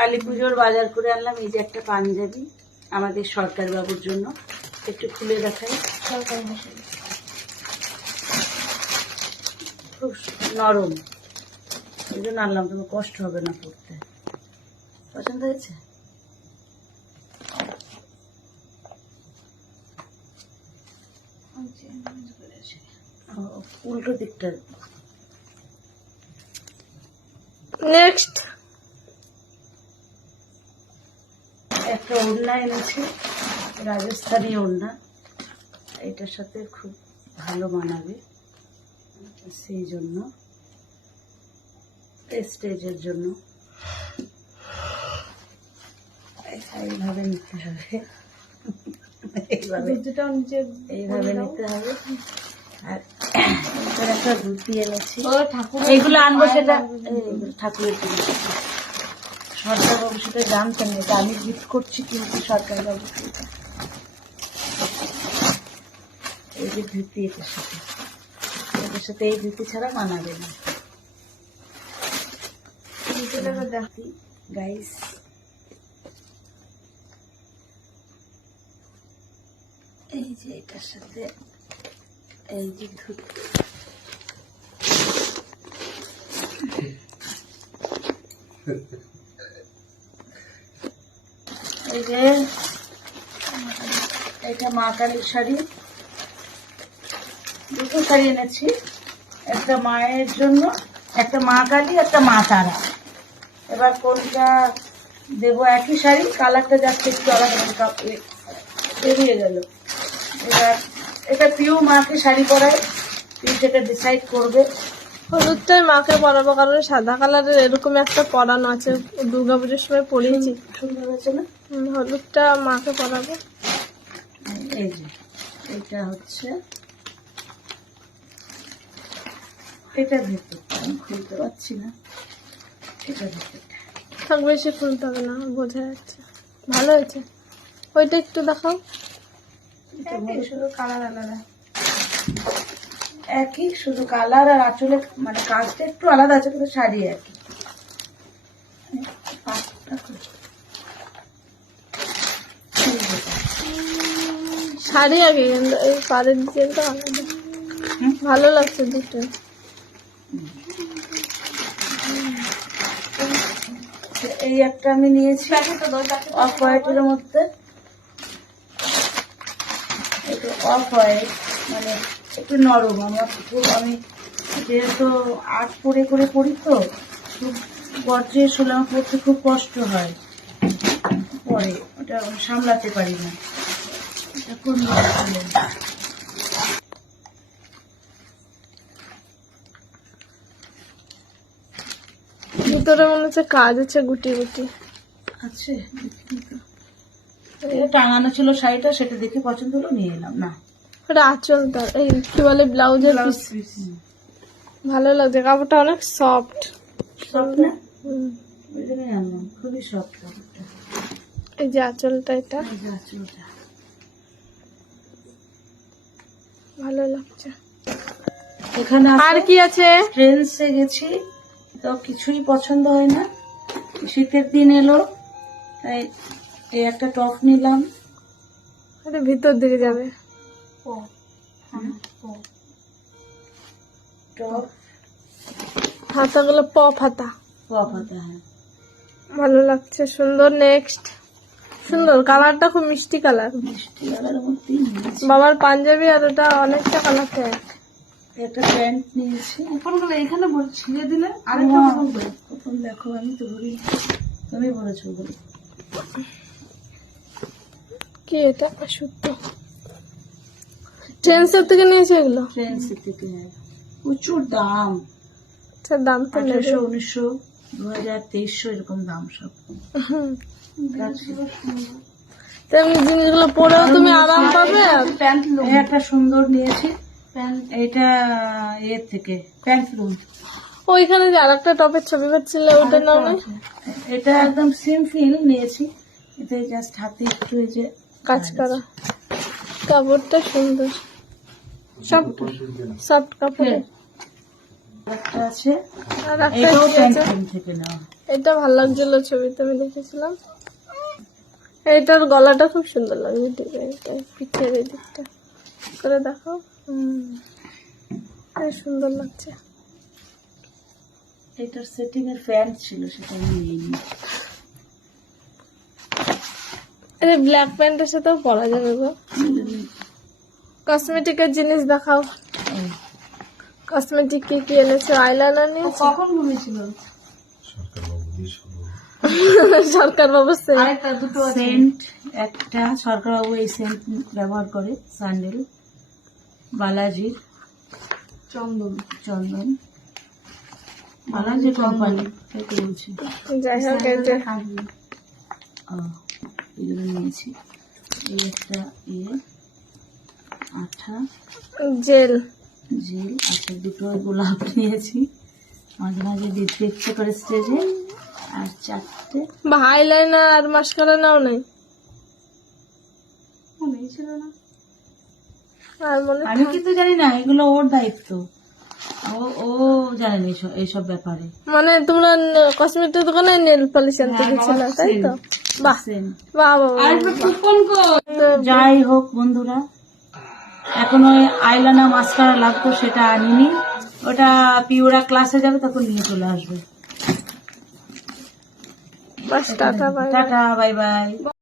কালী পুজোর বাজার করে আনলাম এই যে একটা পাঞ্জাবি আমাদের সরকার বাবুর জন্য। একটু খুলে দেখাই। খুব নরম। এই জন্য আনলাম তোমার কষ্ট হবে না পড়তে। পছন্দ হয়েছে? ও, উল্টো দিকটা। নেক্সট একটা ওড়না এনেছি রাজস্থানি ওড়না। এটার সাথে খুব ভালো মানাবে সেই জন্য স্টেজের জন্য। এইভাবে নিতে হবে। এইভাবে এইভাবে নিতে হবে। আর একটা ধুতি এনেছি। এইগুলো আনব সেটা ঠাকুরের সরকার সেটা জানতেন এটা আমি গিফট করছি কিন্তু সরকার বাবু এই যে ধুতি এটার সাথে। এটার সাথে এই ধুতি ছাড়া মানাবে না। গাইস এই যে এটার সাথে, এই যে ধুতি। এই যে, এটা মা কালীর শাড়ি। দুটো শাড়ি এনেছি, একটা মায়ের জন্য, একটা মা কালী, একটা মা তারা। এবার কোনটা দেবো একই শাড়ি, কালারটা যাচ্ছে একটু আলাদা বেরিয়ে গেল। এবার এটা পিউ মাকে শাড়ি পরায় পিউ সেটা ডিসাইড করবে। হলুদটাই মাকে পরাবো কারণ সাদা কালারের এরকম একটা পরানো আছে। দুর্গা পুজোর সময় পরিয়েছি। সুন্দর হয়েছে না হলুদটা মাকে পরাবো। এই যে এটা হচ্ছে এটা ভেতর আমি খুলতে পারছি না। এটা ভেতর থাক বেশি খুলতে হবে না বোঝা যাচ্ছে। ভালো হয়েছে। ওইটা একটু দেখাও। শুধু কালার আলাদা। একই শুধু কালার আর আঁচলে মানে কাজটা একটু আলাদা আছে কিন্তু শাড়ি একই। শাড়ি আগে কিন্তু এই পাড়ের ডিজাইনটা আলাদা। ভালো লাগছে দুটো এই একটা আমি নিয়েছি অফ হোয়াইটের মধ্যে। একটু অফ হোয়াইট মানে একটু নরম। আমার খুব আমি যেহেতু আর্ট করে করে করি তো খুব হলে আমার পড়তে খুব কষ্ট হয়। পরে ওটা সামলাতে পারি না? ভিতরে মনে হচ্ছে কাজ আছে গুটি গুটি। আছে। টাঙানো ছিল শাড়িটা সেটা দেখে পছন্দ হলো নিয়ে এলাম। না। ওটা আঁচলটা এই কি বলে ব্লাউজের পিস ভালো লাগছে কাপড়টা অনেক সফট সফট না? খুবই সফট কাপড়টা। এই যে আঁচলটা এটা। ওটা। ভালো লাগছে। এখানে আর কি আছে? ট্রেন্সে গেছি তো কিছুই পছন্দ হয় না। শীতের দিন এলো তাই এই একটা টপ নিলাম। এটা ভিতর দিকে যাবে। টপ হাতাগুলো প হাতা পপ হাতা হ্যাঁ। ভালো লাগছে সুন্দর। নেক্সট সুন্দর কালারটা খুব মিষ্টি কালার। মিষ্টি বাবার পাঞ্জাবি আর ওটা অনেকটা কালারটা এক একটা প্যান্ট নিয়েছি। এখানে ছিঁড়ে দিলে প্রথম দেখো আমি তো বলি তুমি বলেছ বলি কি এটা? সুতো ট্রেন্সের থেকে নিয়েছে এগুলো ট্রেন্সে থেকে প্রচুর দাম আচ্ছা দাম তো আঠারোশো উনিশশো দু হাজার তেইশশো এরকম দাম সব। তেমনি জিনিসগুলো পরেও তুমি আরাম পাবে আর এই একটা সুন্দর নিয়েছি। এটা এর থেকে প্যান্টলুন ওইখানে যে আর একটা টপের ছবি পাচ্ছিলে ওটা নাও না এটা একদম সিম্পল নিয়েছি। এতে জাস্ট হাতে একটু এই যে কাজ করা। কাপড়টা সুন্দর। সব সফট কাপড়। আছে। এটা ভালো লাগছিল ছবিতে আমি দেখেছিলাম। এইটার গলাটা খুব সুন্দর লাগছে ডিজাইনটা পিঠের এই দিকটা করে দেখো সুন্দর লাগছে। এটার সেটিং এর প্যান্ট ছিল সেটা আমি নিইনি ব্ল্যাক প্যান্টের সাথেও পরা যাবে গো। কসমেটিকের জিনিস দেখাও। কসমেটিক কি কি এনেছো? আইলাইনার নিয়েছো? কখন ঘুমিয়েছিল? সরকার বাবু আরেকটা দুটো সেন্ট একটা সরকারবাবু এই সেন্ট ব্যবহার করে স্যান্ডেল বালাজির চন্দন। চন্দন। বালাজি কোম্পানি থেকে বলছি যাই হোক নিয়েছি। এই একটা ইয়ে আঠা জেল। জেল আচ্ছা দুটো গোলাপ নিয়েছি। মাঝে মাঝে দিতে ইচ্ছে করে স্টেজে। আর চারটে। বা আইলাইনার আর মাস্কারা নাও নাই? মনেই ছিল না। আমি কিন্তু জানি না এগুলো ওর দায়িত্ব। ও ও জানে না এইসব ব্যাপারে। মানে তোমরা কসমেটিক দোকানে নেল পলিশ আনতে গেছিলে তাই তো? বাহ। বাহ বাহ যাই হোক বন্ধুরা এখন ওই আইলানা মাস্কারা লাগতো সেটা আনিনি। ওটা পিওরা ক্লাসে যাবে তখন নিয়ে চলে আসবে। Tata bye bye